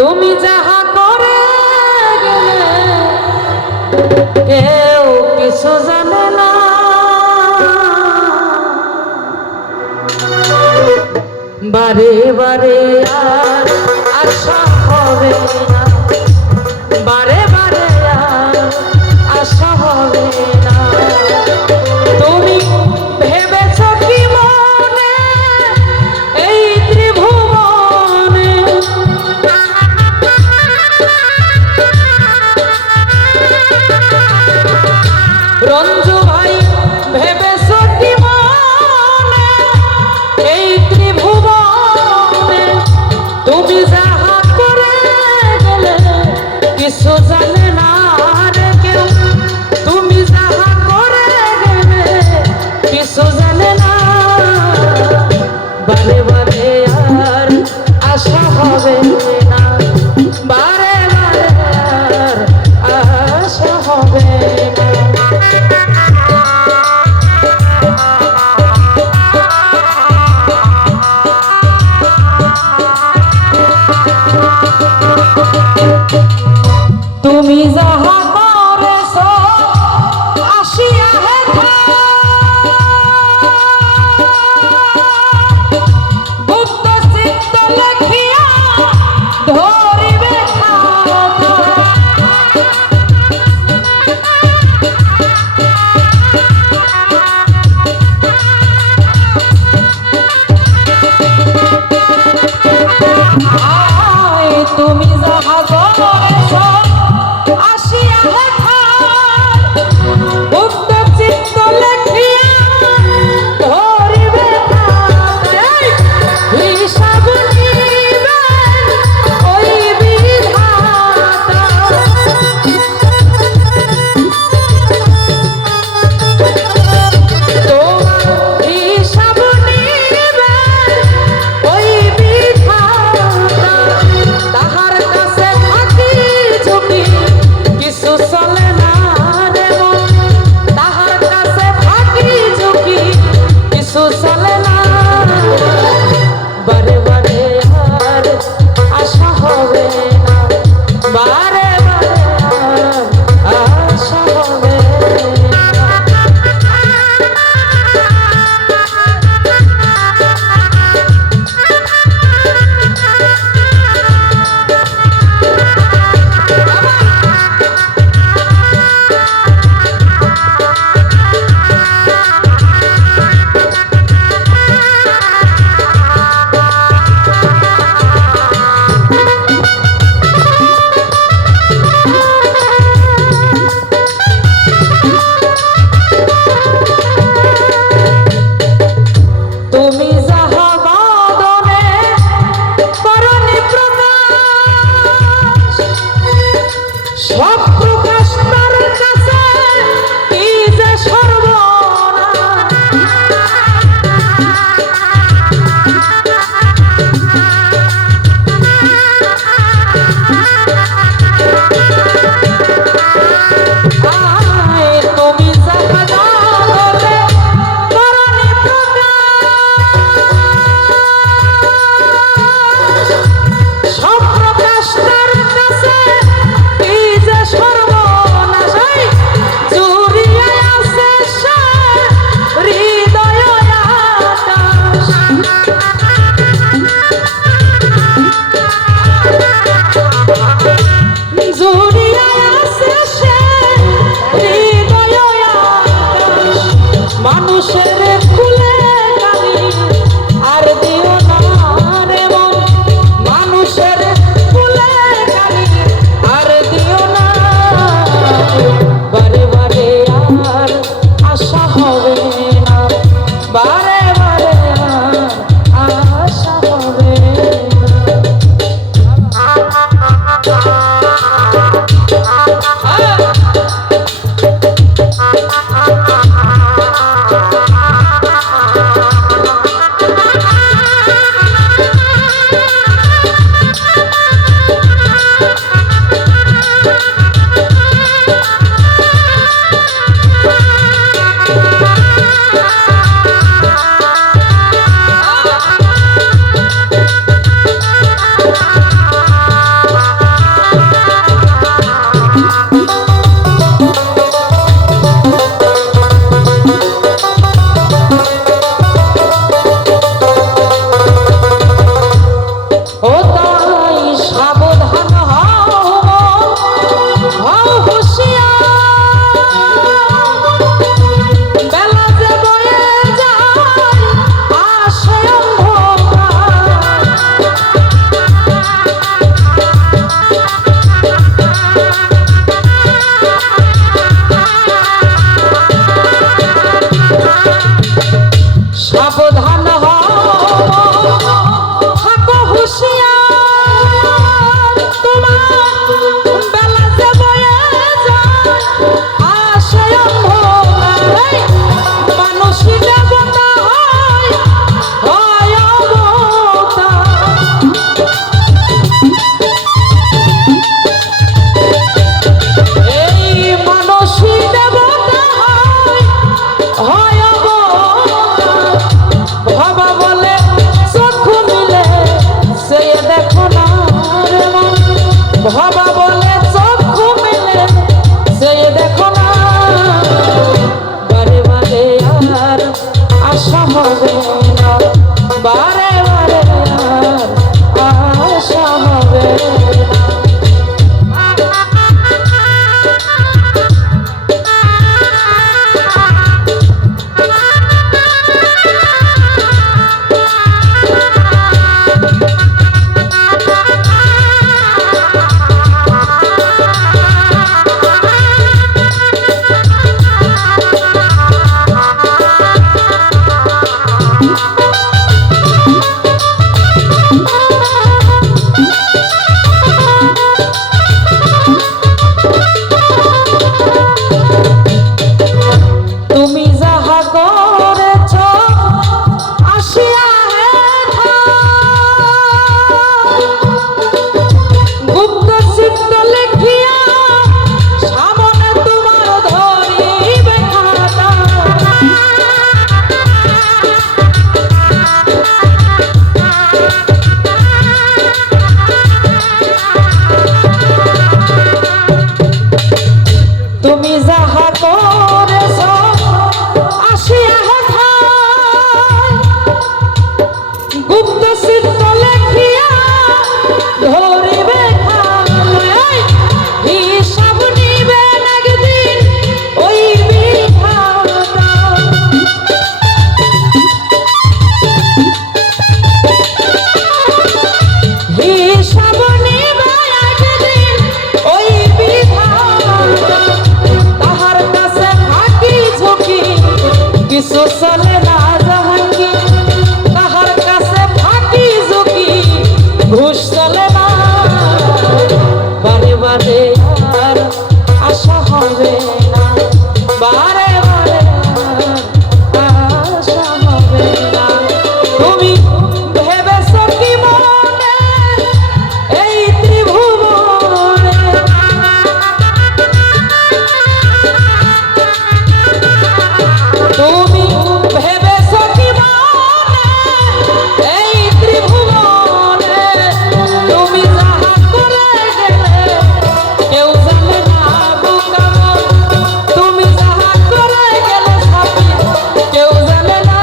তুমি যাহা করে গেলে কেউ কিছু জানে না। বারে বারে আর আশা হবে না, বারে বারে আর আশা হবে না। তুমি ভেবেছ কি মনে এই ত্রিভুবনে রঞ্জু ভাই, ভেবেছ কি মনে এই ত্রিভুবনে তুমি যাহা করে গেলে কিছু জানে না রে কেউ। তুমি যাহা করে গেলে কিছু জানে না। বারে বারে আর আশা হবে না, বারে বারে আর আশা হবে না। তুমি যাহা করেছ আসিয়া হেথা গুপ্ত চিত্ত লেখিয়া ভবা বলে চক্ষু মেলে সে দেখো না, বারে বারে আর আশা হবে না, বারে বারে আর আশা হবে না। তুমি যাহা করেছ আসিয়া গুপ্ত চিত্ত লিখিয়া সামনে তোমার ধরিবে খাতা। তুমি যাহা করেছ আসিয়া গুপ্ত চিত্ত লেখিয়া ধরিবে হিসাব নিবে একদিন ওই বিধাতা। হিসাব নিবে একদিন ওই বিধাতা। তাহার কাছে ফাঁকি ঝুঁকি কিছু চলে না জাহাঙ্গীর, তাহার কাছে ফাঁকি ঝুঁকি ঘুষ চলে না, বারে বারে আর আশা হবে না, বারে বারে আর আশা হবে না। তুমি ভেবেছ কি মনে এই ত্রিভুবনে, তুমি ভেবেছ কি মনে এই ত্রিভুবনে, তুমি যাহা করে গেলে কেউ জানে না বুকামন, তুমি যাহা করে গেলে সাপি কেউ জানে না,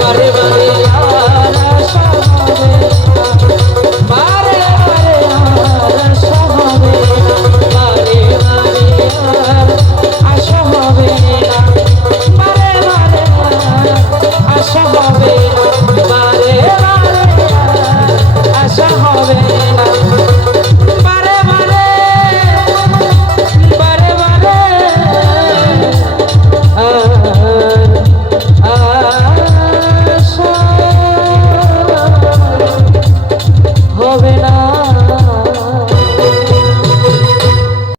বারে বারে আর আশা হবে না, বারে বারে আর আশা হবে না, বারে বারে আর আশা হবে না, বারে বারে আর আশা হবে